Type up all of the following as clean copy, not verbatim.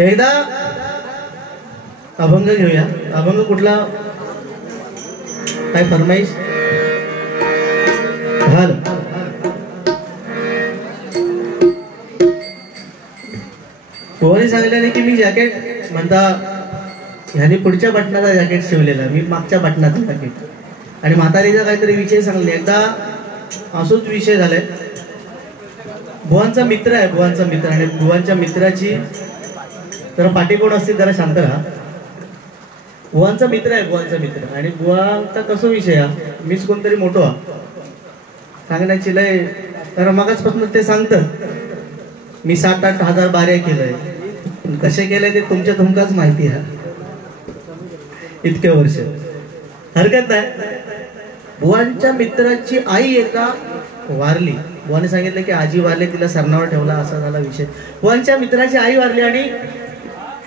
एकदा अभंग घेऊया. अभंग कुठला? काय फरमाईश? घाल. कोणी सांगितलं की मी जॅकेट म्हणता ह्याने पुढच्या बटनाचा जॅकेट शिवलेला, मी मागच्या बटनाचा जॅकेट. आणि म्हातारीचा काहीतरी विषय सांगले. एकदा असोच विषय झालाय. बुवांचा मित्र आहे, बुवांचा मित्र. आणि बुवांच्या मित्राची जरा पाठी कोण असतील जरा शांत राहा. बुवांचा मित्र आहे, बुवांचा मित्र. आणि बुवांचा कसं विषय हा, मीच कोणतरी मोठो हा सांगण्याची लय. तर मगाचपासून ते सांगतात मी 7-8 हजार बाऱ्या केलंय. कसे केलंय ते तुमकाच माहिती आहे. इतके वर्ष हरकत नाही. बुवांच्या मित्राची आई एकदा वारली. बुवाने सांगितलं की आजी वारली, तिला सरनावर ठेवला, असा झाला विषय. बुवांच्या मित्राची आई वारली. आणि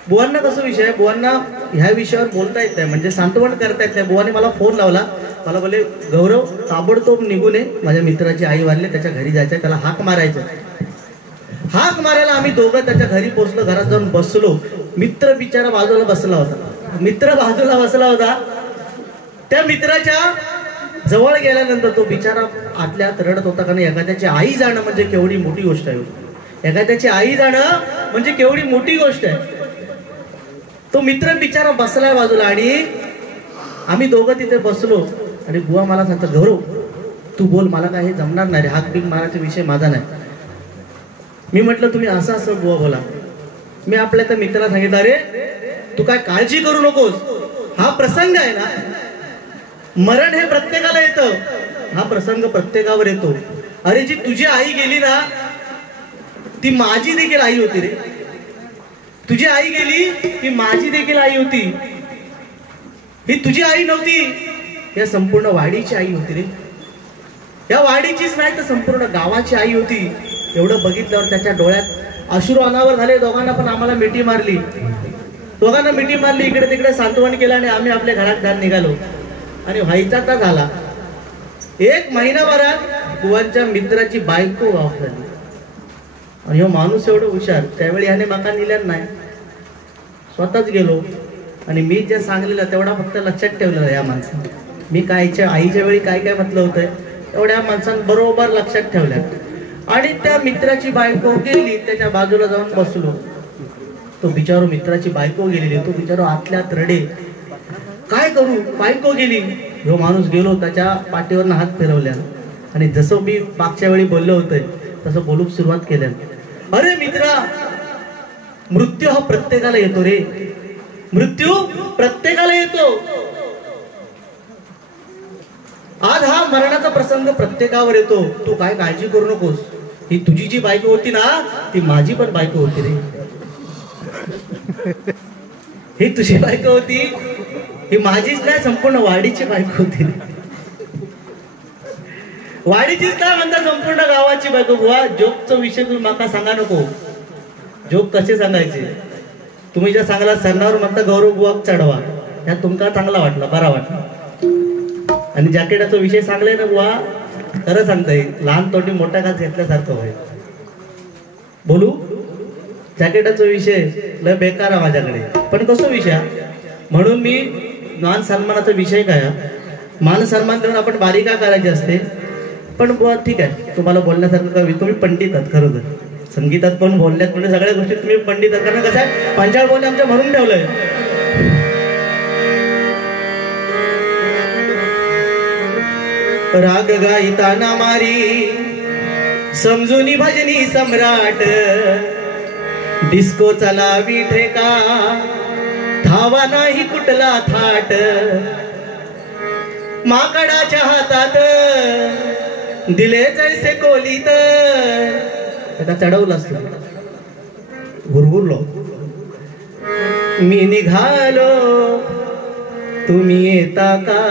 बुवांना कसं विषय, बुवांना ह्या विषयावर बोलता येत नाही, म्हणजे सांत्वन करता येत नाही. बुवाने मला फोन लावला. मला बोले गौरव ताबडतोब निघून ये, माझ्या मित्राची आई वारली, त्याच्या घरी जायचं, त्याला हाक मारायचं. हाक मारायला आम्ही दोघं त्याच्या घरी पोहोचलो. घरात जाऊन बसलो. मित्र बिचारा बाजूला बसला होता. मित्र बाजूला बसला होता. त्या मित्राच्या जवळ गेल्यानंतर तो बिचारा आतल्या आत रडत होता. कारण एखाद्याची आई जाणं म्हणजे केवढी मोठी गोष्ट आहे. एखाद्याची आई जाणं म्हणजे केवढी मोठी गोष्ट आहे. तो मित्र बिचारा बसलाय बाजूला. आणि आम्ही दोघं तिथे बसलो. आणि बुवा मला सांगतात गौरव तू बोल, मला काही जमणार नाही, हाक बिक मारायचा विषय माझा नाही. मी म्हटलं तुम्ही असं असं बुवा बोला. मी आपल्या त्या मित्राला सांगितलं अरे तू काय काळजी करू नकोस, हा प्रसंग आहे ना, मरण हे प्रत्येकाला येतं, हा प्रसंग प्रत्येकावर येतो. अरे जी तुझी आई गेली ना ती माझी देखील आई होती रे. तुझी आई गेली ती माझी देखील आई होती. ही तुझी आई नव्हती, या संपूर्ण वाडीची आई होती रे. या वाडीचीच नाही तर संपूर्ण गावाची आई होती. एवढं बघितल्यावर त्याच्या डोळ्यात अश्रू अनावर झाले. दोघांना पण आम्हाला मिठी मारली. दोघांना मिठी मारली, इकडे तिकडे सांत्वन केलं. आणि आम्ही आपल्या घरात निघालो. आणि व्हायचा का झाला. 1 महिनाभरात बुवांच्या मित्राची बायको ऑफ झाली. आणि हो माणूस एवढं हुशार, त्यावेळी ह्याने माका नेल्यान नाही, स्वतःच गेलो. आणि मी जे सांगलेलं तेवढा फक्त लक्षात ठेवलेलं या माणसाने. मी कायच्या आईच्या वेळी काय काय म्हटलं होतं एवढ्या माणसानं बरोबर लक्षात ठेवल्या. आणि त्या मित्राची बायको गेली, त्याच्या बाजूला जाऊन बसलो. तो बिचारो मित्राची बायको गेलेली, तो बिचारो आतल्यात रडे. काय करू, बायको गेली. जो माणूस गेलो त्याच्या पाठीवरनं हात फिरवल्या. आणि जसं मी मागच्या वेळी बोललो होते तसं बोलूक सुरुवात केल्या. अरे मित्रा, मृत्यू हा प्रत्येकाला येतो रे. मृत्यू प्रत्येकाला येतो. आज हा मरणाचा प्रसंग प्रत्येकावर येतो. तू काय काळजी करू नकोस. ही तुझी जी बायको होती ना ती माझी पण बायको होती रे. ही तुझी बायको होती, ही माझीच नाही संपूर्ण वाडीची बायको होती. वाडीचीच काय म्हणता संपूर्ण गावाची बायको. बुवा जोकचा विषय तुम्ही माका सांगा नको. जोक कसे सांगायचे तुम्ही ज्या सांगला सरनावर म्हणता गौरव बुवा चढवा, ह्या तुमका चांगला वाटला, बरा वाटला. आणि जॅकेटाचा विषय सांगलाय ना बुवा, खरं सांगता येईल लहान तोटी मोठा घास घेतल्यासारखं होईल. बोलू जॅकेटाचा विषय लय बेकार आहे माझ्याकडे, पण कसं विषय म्हणून मी मान सन्मानाचा विषय काय, मान सन्मान देऊन आपण बारीका करायची असते. पण बुवा ठीक आहे, तुम्हाला बोलण्यासारखं कवी, तुम्ही पंडित आहात खरोखर, संगीतात पण बोलण्यात म्हणजे सगळ्या गोष्टी तुम्ही पंडित आहात. कारण कसं आहे पंचाळ बोलणे आमच्या म्हणून ठेवलंय. राग गायताना मारी समजुनी भजनी सम्राट, डिस्को चला विठेका धावा नाही कुठला थाट, माकडाच्या हातात दिले जैसे कोलीत. त्याला चढवलं असत, गुरगुरलो मी निघालो तुम्ही येता का.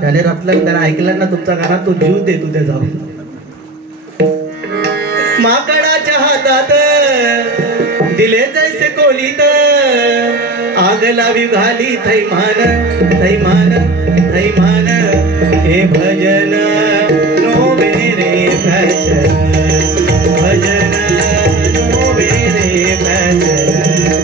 त्याने रचलं, त्याला ऐकलं ना तुमचा गाणं, तो जीव दे तू ते जाऊन. माकडाच्या हातात दिले जैसे कोलीत, आग लावी घाली थैमान थैमान थैमान. हे भजन नो मेरे फॅशन, भजन नो मेरे फॅशन.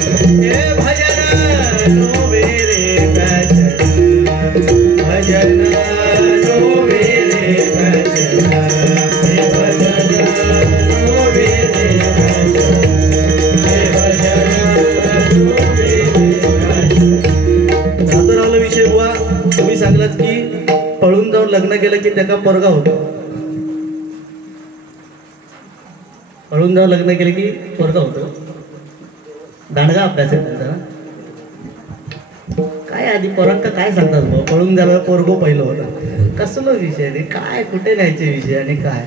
लग्न केलं की त्याचा पोरगा होतो. पळून जाऊन लग्न केलं की पोरगा होतो. दांडगा अभ्यास आहे त्यांचा. काय आधी पोरांका काय सांगतात भाऊ, पळून झालं पोरगो पहिलं होतं. कसलं विषय रे, काय कुठे न्यायचे विषय आणि काय.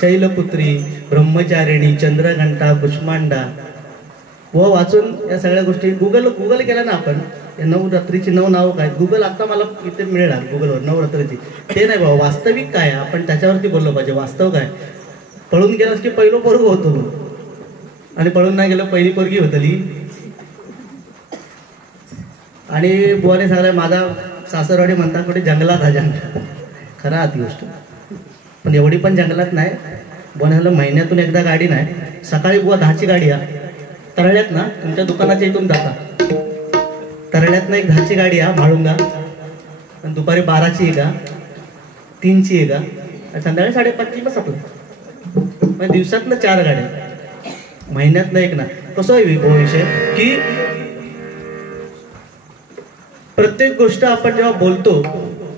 शैलपुत्री, ब्रह्मचारिणी, चंद्रघंटा, कुष्मांडा व वाचून या सगळ्या गोष्टी गुगल केला ना आपण. नवरात्रीची 9 नावं काय, गुगल आता मला इथे मिळणार गुगलवर नवरात्रीची. ते नाही बाबा, वास्तविक काय आपण त्याच्यावरती बोललो पाहिजे. वास्तव काय, पळून गेलास की पहिलं पोरग होतो आणि पळून नाही गेलं पहिली पोरगी होतली. आणि बुवाने सांगलाय माझा सासरवाडी म्हणतात कुठे जंगलात हा जंगल. खरा आती गोष्ट, पण एवढी पण जंगलात नाही. बुवाने सांगलं महिन्यातून एकदा गाडी नाही. सकाळी बुवा 10ची गाडी आहे तरळ्यात ना, तुमच्या दुकानाच्या इथून जाता तरळ्यात ना एक 10ची गाडी आहे म्हाळुंगा. आणि दुपारी 12ची आहे का, 3ची आहे का, आणि संध्याकाळी 5:30ची बस आपलं. म्हणजे दिवसातनं 4 गाड्या, महिन्यातनं एक ना. कसं आहे विषय की प्रत्येक गोष्ट आपण जेव्हा बोलतो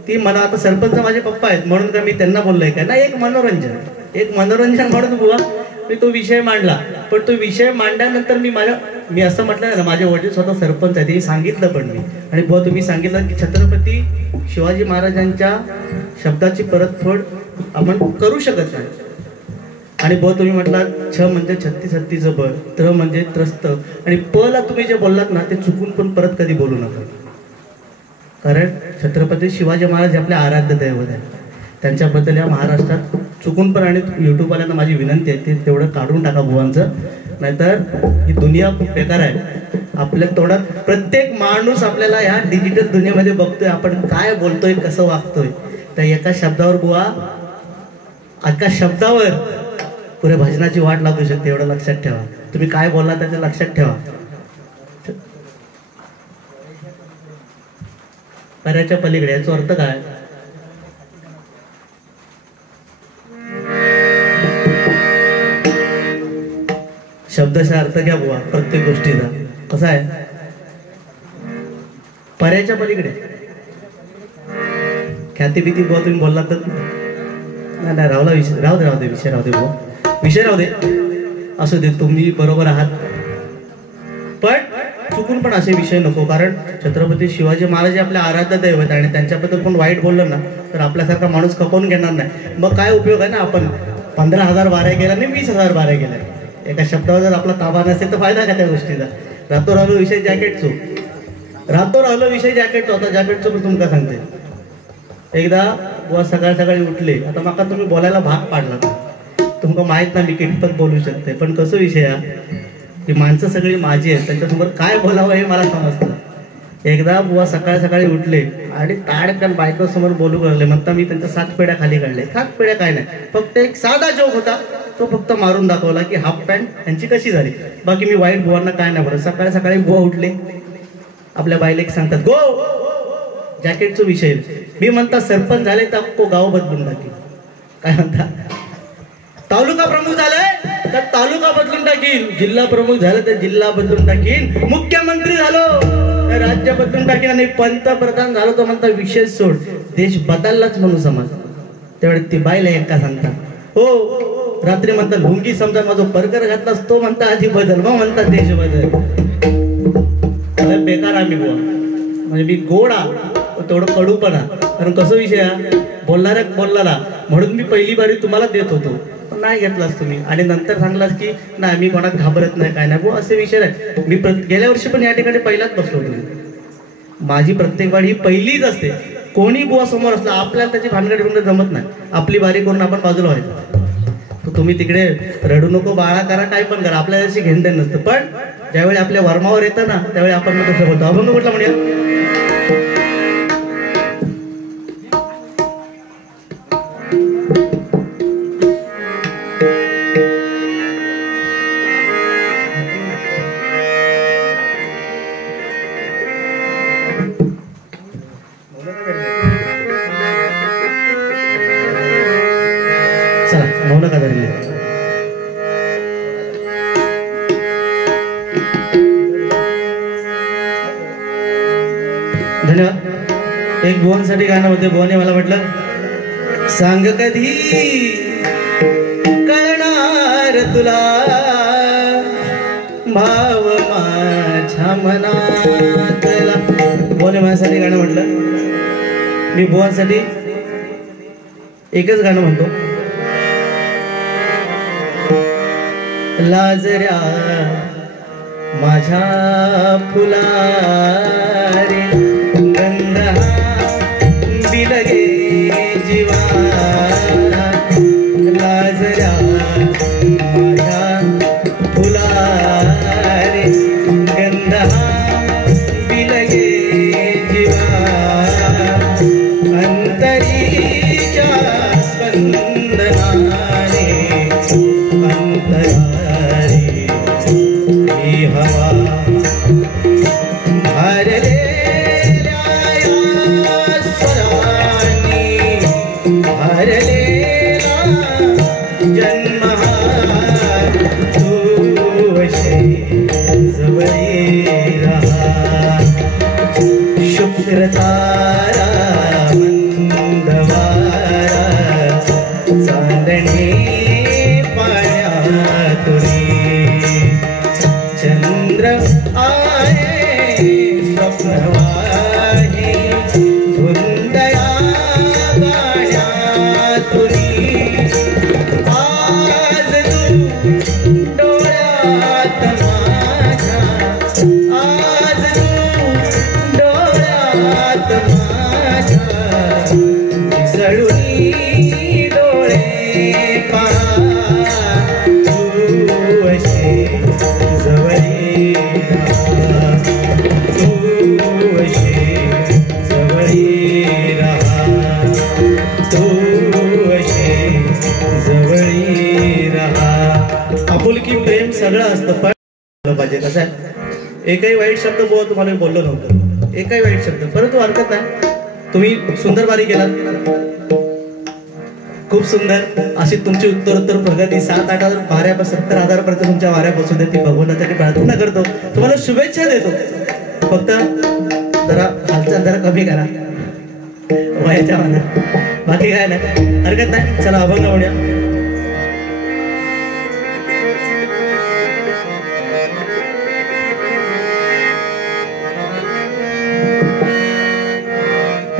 ती मला आता सरपंच माझे पप्पा आहेत म्हणून का मी त्यांना बोललोय काय ना, एक मनोरंजन म्हणून बुवा मी तो विषय मांडला. पण तो विषय मांडल्यानंतर मी असं म्हटलं ना, माझे वडील स्वतः सरपंच आहेत हे सांगितलं पण मी. आणि बुवा तुम्ही सांगितलं की छत्रपती शिवाजी महाराजांच्या शब्दाची परतफेड आपण करू शकत नाही. आणि बुवा तुम्ही म्हटलात छ म्हणजे 36 बळ, त्र म्हणजे त्रस्त, आणि प ला तुम्ही जे बोललात ना ते चुकून पण परत कधी बोलू नका. कारण छत्रपती शिवाजी महाराज आपल्या आराध्य दैवत आहे. त्यांच्याबद्दल या महाराष्ट्रात चुकून पण, आणि युट्यूबवाल्यांना माझी विनंती आहे ते तेवढं काढून टाका बुवांचं, नाहीतर ही दुनिया खूप बेकार आहे. आपल्या तोंडात प्रत्येक माणूस आपल्याला ह्या डिजिटल दुनियेमध्ये बघतोय आपण काय बोलतोय, कसं वागतोय. त्या एका शब्दावर बुवा, एका शब्दावर पुरे भजनाची वाट लागू शकते. एवढं लक्षात ठेवा. तुम्ही काय बोलला त्याचं लक्षात ठेवा. पर्याच्या पलीकडे याचा अर्थ काय, शब्दशः अर्थ घ्या बुवा प्रत्येक गोष्टीचा. कसा आहे पर्याच्या पलीकडे ख्याती भीती बुवा तुम्ही बोलला तर नाही राहू दे विषय राहू दे असू दे, तुम्ही बरोबर आहात. पण चुकून पण असे विषय नको. कारण छत्रपती शिवाजी महाराज आपल्या आराध्य दैवत आणि त्यांच्याबद्दल पण वाईट बोललं ना तर आपल्यासारखा माणूस खपवून घेणार नाही. मग काय उपयोग आहे ना, आपण 15,000 बाऱ्या गेला नाही 20,000 बाऱ्या गेल्या. एका शब्दावर जर आपला ताबा नसेल तर फायदा का त्या गोष्टीचा. राहतो विषय जॅकेटचो आता जॅकेटचो मी तुमका सांगते. एकदा बुवा सकाळी उठले, आता माका तुम्ही बोलायला भाग पाडला, तुमका माहित ना मी कितपत बोलू शकते. पण कसं विषय की माणसं सगळी माझी आहेत, त्यांच्यासमोर काय बोलावं हे मला समजतं. एकदा बुवा सकाळी उठले आणि ताडकन बायको समोर बोलू लागले. म्हणता मी त्यांच्या 7 पेड्या खाली काढले. 7 पेड्या काय नाही, फक्त एक साधा जोक होता तो फक्त मारून दाखवला की हाफ पॅन्ट त्यांची कशी झाली. बाकी मी वाईट बुवांना काय नाही बोलत. सकाळी बुवा उठले, आपल्या बाईला एक सांगतात गो जॅकेटचा विषय. मी म्हणता सरपंच झाले तर अख्खो गाव बदलून टाकीन. काय म्हणता, तालुका प्रमुख झालाय तर तालुका बदलून टाकीन, जिल्हा प्रमुख झालं तर जिल्हा बदलून टाकीन, मुख्यमंत्री झालो तर राज्य बदलून टाकीन, आणि पंतप्रधान झालो तर म्हणता विषय सोड, देश बदललाच म्हणून समज. तेवढे ती बाईला एका सांगता हो, रात्री म्हणता लुंगी समजा माझा परकर घातलास तो म्हणता आधी बदल, मग म्हणता देश बदल. बेकार आम्ही बुवा, म्हणजे मी गोडा तेवढं कडूपणा. कारण कसं विषय बोलणारा म्हणून मी पहिली बारी तुम्हाला देत होतो, नाही घेतलास तुम्ही, आणि नंतर सांगलास की नाही मी कोणाला घाबरत नाही काय नाही बुवा, असे विषय नाही. मी गेल्या वर्षी पण या ठिकाणी पहिलाच बसलो होतो. माझी प्रत्येक वारी ही पहिलीच असते. कोणी बुवा समोर असला आपल्याला त्याची भानगड जमत नाही. आपली बारी करून आपण बाजूला व्हायचं. तुम्ही तिकडे रडू नको बाळा करा काय पण करा, आपल्याला अशी घेणं देणं नसतं. पण ज्यावेळी आपल्या वर्मावर येतं ना त्यावेळी आपण तसं बोलतो. अभंग कुठला म्हणूया, मौन का धरले. धन्यवाद. एक भुवनसाठी गाणं होते. भुवने मला म्हटलं सांग कधी कळणार तुला भाव माझ्या मनातला. बोने माझ्यासाठी गाणं म्हटलं, मी बुवांसाठी एकच गाणं म्हणतो. लाजऱ्या माझ्या फुलारे गंध दिलगे जीवा. लाजऱ्या माझ्या फुलारे गंध दिलगे जीवा. अंतरीच्या स्पंदनाने अंतरारे ही हवा भरलेल्या स्वरांनी भरलेला जन्म तू अशी जवळी रहा. शुक्र तारा मंदवारा चांदणे पाण्यातुनी. चंद्र आहे स्वप्नवाही धुंदया गाण्यातुनी. आज तू डोळ्यात माझ्या, आज तू डोळ्यात माझ्या मिसळुनी डोळे पहा. तू अशी जवळी रहा, तू अशी जवळी रहा, तू अशी जवळी रहा. आपुलकी प्रेम सगळं असतं पण पाहिजे. कसं आहे, एकही वाईट शब्द बुवा तुम्हाला बोललो नव्हतं, एकही वाईट शब्द, परंतु हरकत नाही. तुम्ही सुंदर वारी केलात, खूप सुंदर अशी तुमची उत्तरोत्तर प्रगती. 7-8 वाऱ्या 70,000 पर्यंत तुमच्या वाऱ्या बसू दे. ती भगवंतासाठी प्रार्थना करतो, तुम्हाला शुभेच्छा देतो. फक्त जरा हालचाल जरा कमी करा वयाच्या मनात, बाकी काय नाही, हरकत नाही. चला अभंग म्हणूया.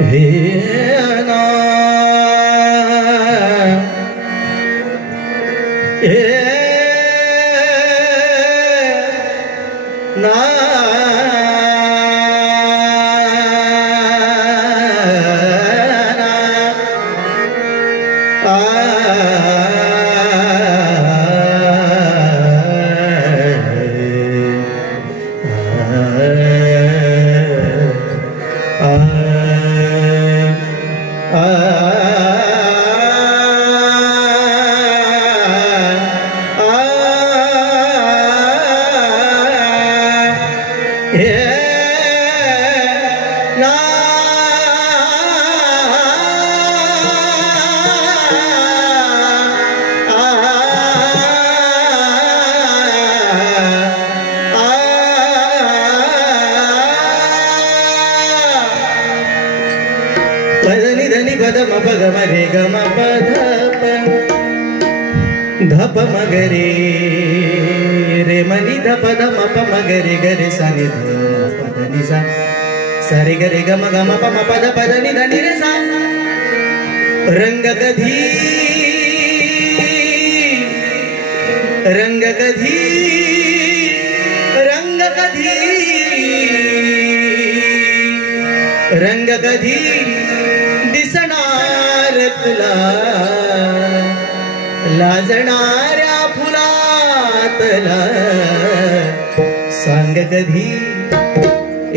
हे ना ना धप मगरे रे मनी धप धम प मगरे गरे सा नि ध प ध नि सा सा रे ग रे ग म ग म प म प ध प ध नि ध नि रे सा. रंग कधी रंग कधी रंग कधी रंग कधी दिसणार तुला लाजणाऱ्या फुलातला. सांग कधी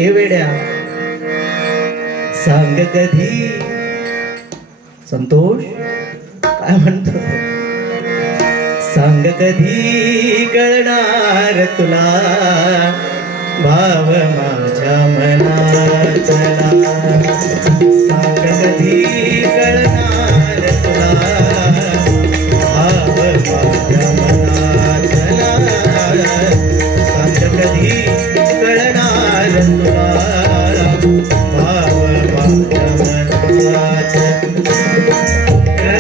ए वेड्या, सांग कधी. संतोष काय म्हणतो, सांग कधी कळणार तुला भाव माझ्या मनातला. सांग कधी कळणार तुला भाव माझ्या मनातला. सांग कधी कळणार तुला भाव माझ्या मनातला.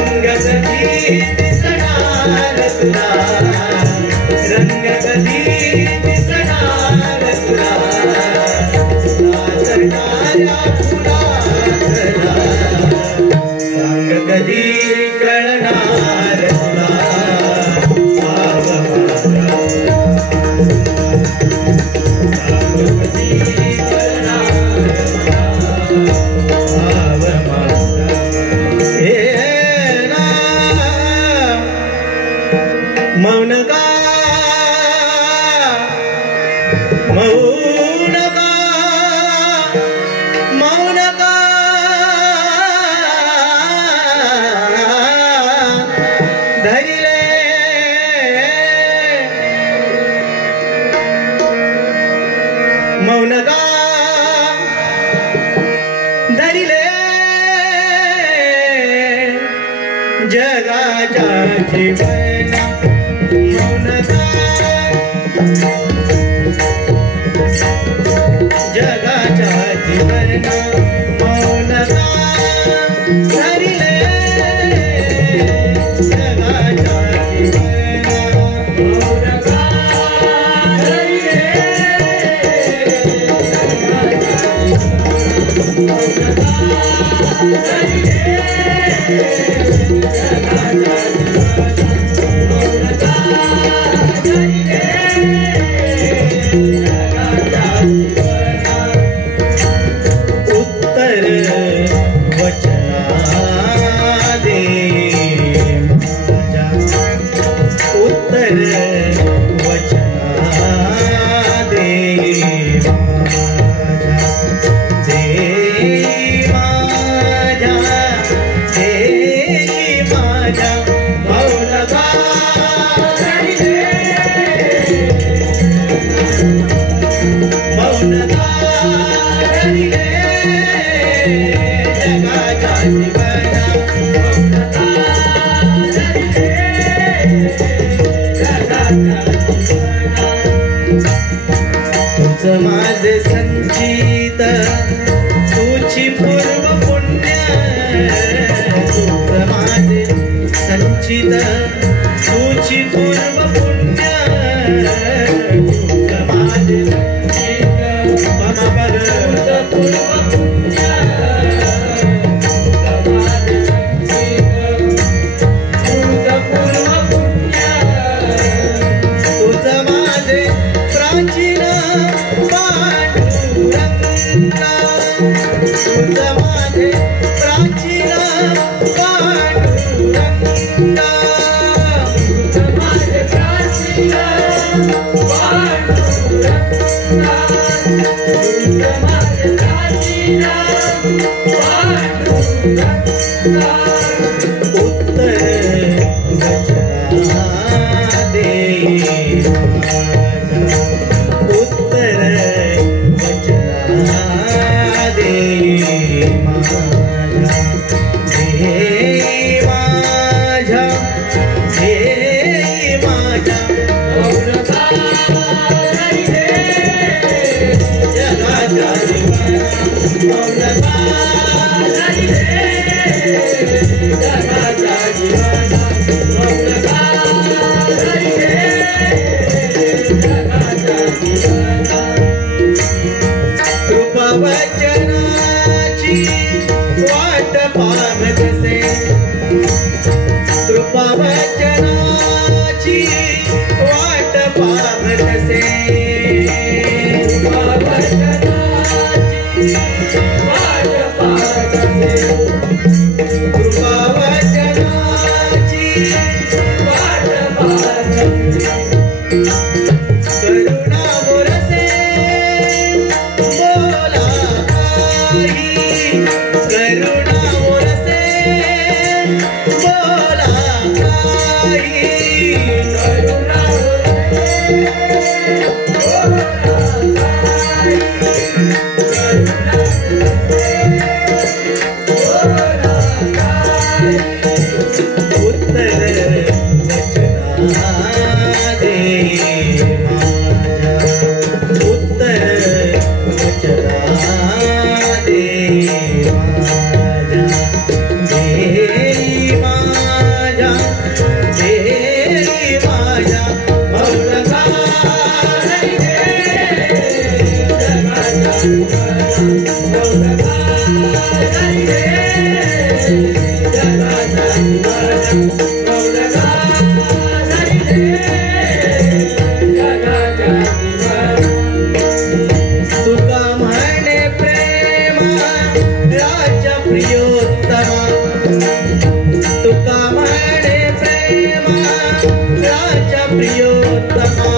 प्रियोत्तमा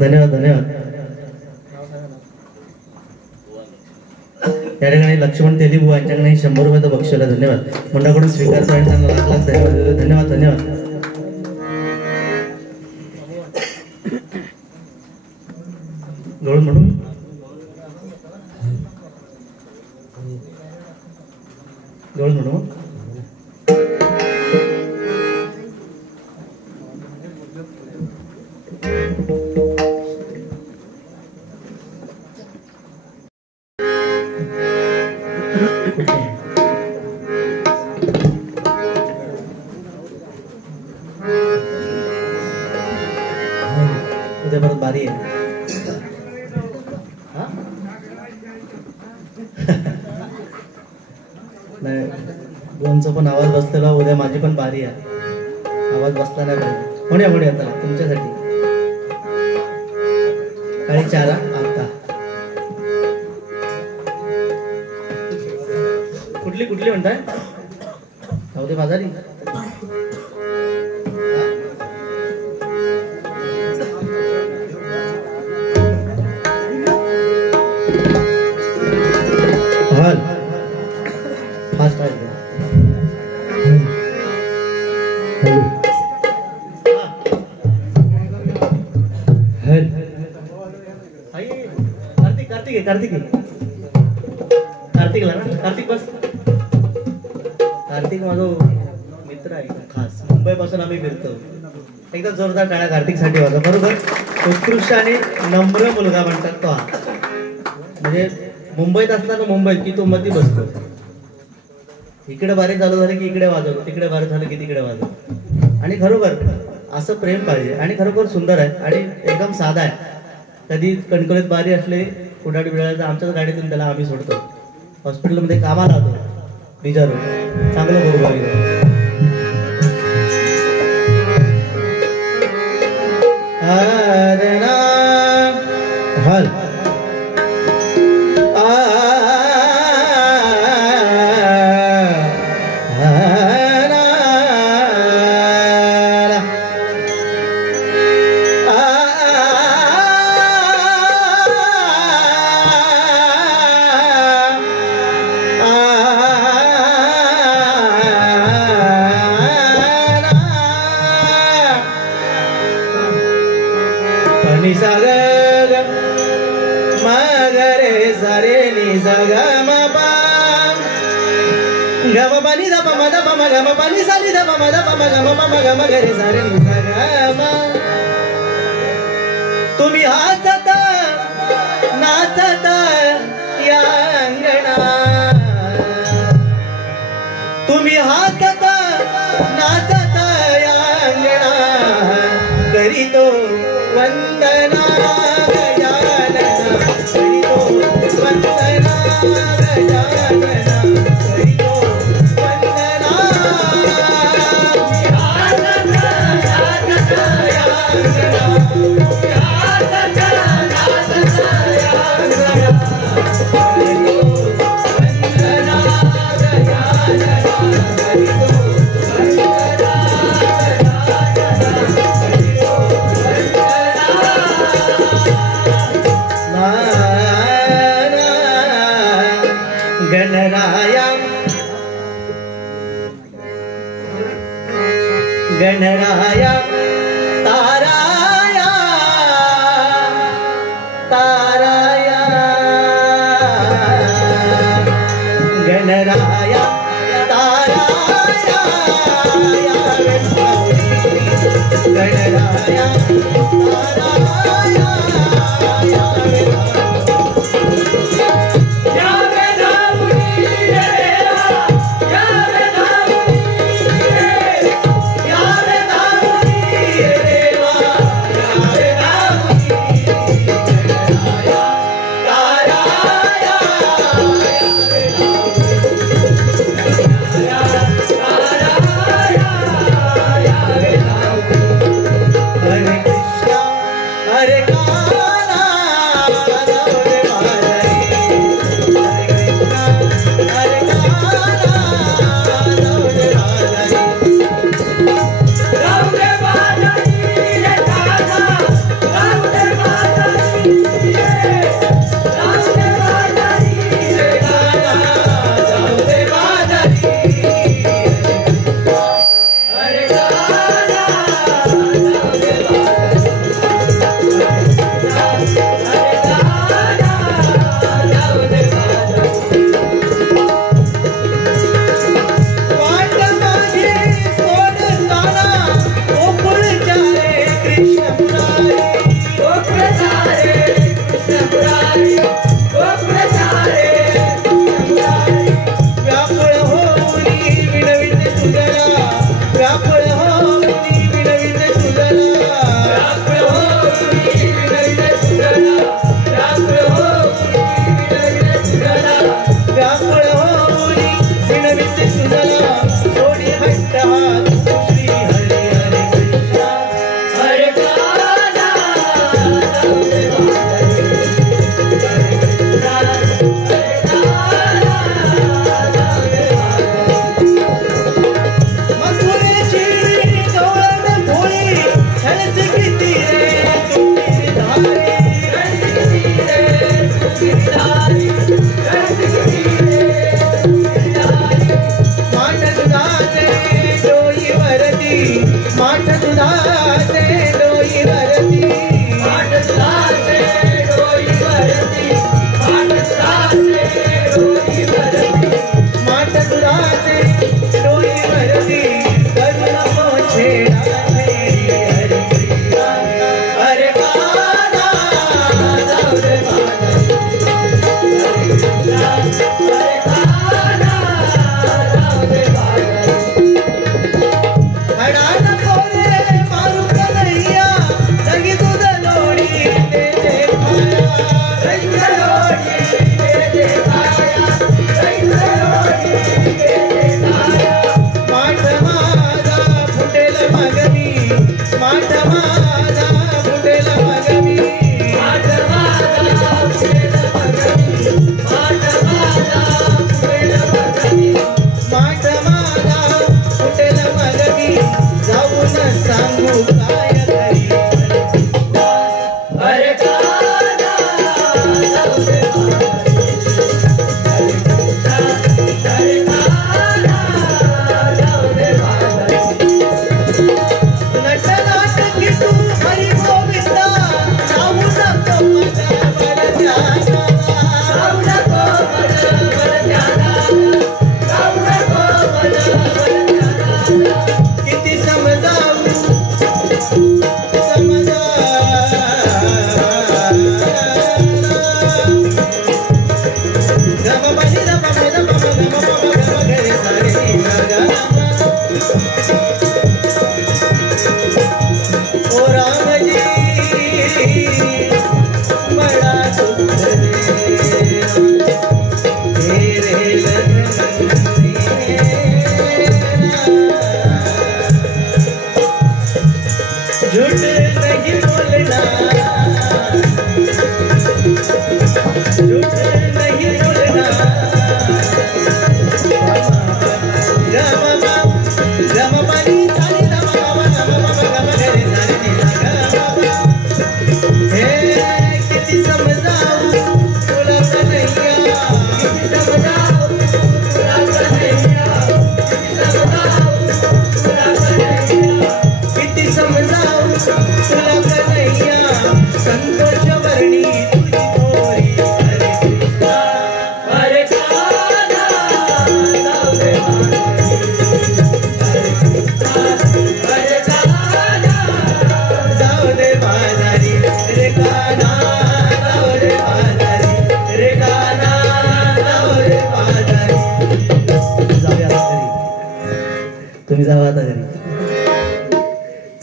धन्यवाद धन्यवाद. या ठिकाणी लक्ष्मण तेलीबुवा यांच्याकडे 100 रुपयाचं बक्षीस. धन्यवाद. मंडळाकडून स्वीकार करण्याचा लाख लाख धन्यवाद. धन्यवाद धन्यवाद. गौळ म्हणून गौळ म्हणून उद्या परत बारी आहे. नाही दोनचा पण आवाज बसलेला. उद्या माझी पण बारी आहे. आवाज बसला नाही पाहिजे. म्हणूया म्हणूया आता तुमच्यासाठी काही 4 आता कुठली कुठली म्हणताय? जाऊ बाजारी. फास्ट आहे. कार्तिक कार्तिकला ना. कार्तिक बस. कार्तिक माझा मित्र आहे खास. मुंबई पासून आम्ही फिरतो. एकदा जोरदार टाळ्या कार्तिक साठी वाजा. बरोबर. उत्कृष्ट आणि नम्र मुलगा म्हणतात तो हा. म्हणजे मुंबईत असला तर मुंबईत की तो मधी बसतो. इकडे बारीक चालू झालं की इकडे वाजवतो, तिकडे बारीक झालं की तिकडे वाजवतो. आणि खरोखर असं प्रेम पाहिजे आणि खरोखर सुंदर आहे आणि एकदम साधा आहे. कधी कणकवलीत बारी असले कुडाडी बिडाडी आमच्याच गाडीतून त्याला आम्ही सोडतो. हॉस्पिटलमध्ये कामाला होतो बिजारो, चांगलं बरोबर हल तुम्ही हसत नाचत या अंगणा, तुम्ही हसत नाचत या अंगणा, करीतो वंदना गजानना, करीतो वंदना गजानना, करीतो वंदना. Ganaraya Ganaraya ताराया ताराया Ganaraya ताराया Ganaraya Hare Krishna.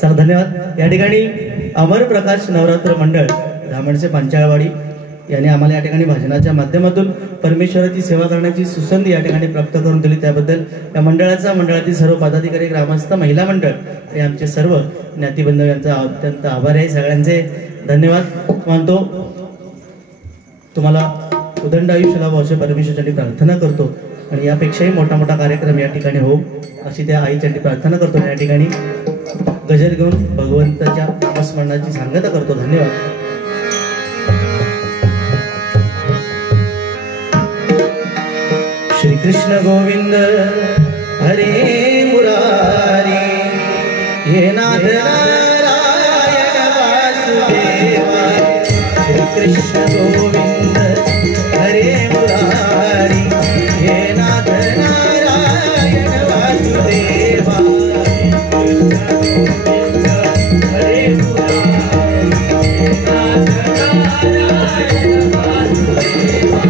चला धन्यवाद। या ठिकाणी अमर प्रकाश नवरात्र मंडळ धामणचे पांचाळवाडी यांनी आम्हाला या ठिकाणी भजनाच्या माध्यमातून परमेश्वराची सेवा करण्याची सुसंधी या ठिकाणी प्राप्त करून दिली, त्याबद्दल या मंडळातील सर्व पदाधिकारी, ग्रामस्थ, महिला मंडळ आणि आमचे सर्व ज्ञातिबंधव यांचा अत्यंत आभार आहे। सगळ्यांचे धन्यवाद मानतो। तुम्हाला उदंड आयुष्य लाभो अशी परमेश्वराची प्रार्थना करतो आणि यापेक्षाही मोठा कार्यक्रम या ठिकाणी हो अशी त्या आईसाठी प्रार्थना करतो। या ठिकाणी गजर घेऊन भगवंताच्या नामस्मरणाची सांगता करतो। धन्यवाद। श्री कृष्ण गोविंद हरे मुरारी, हे नाथ नारायण वासुदेवा। श्री कृष्ण गोविंद हरे मुरारी, हे नाथ नारायण वासुदेवा। हरे मुरारी, हे नाथ नारायण वासुदेवा।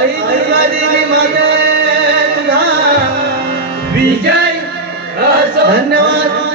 आई दुर्गा देवी माते तुझा विजय असो. धन्यवाद.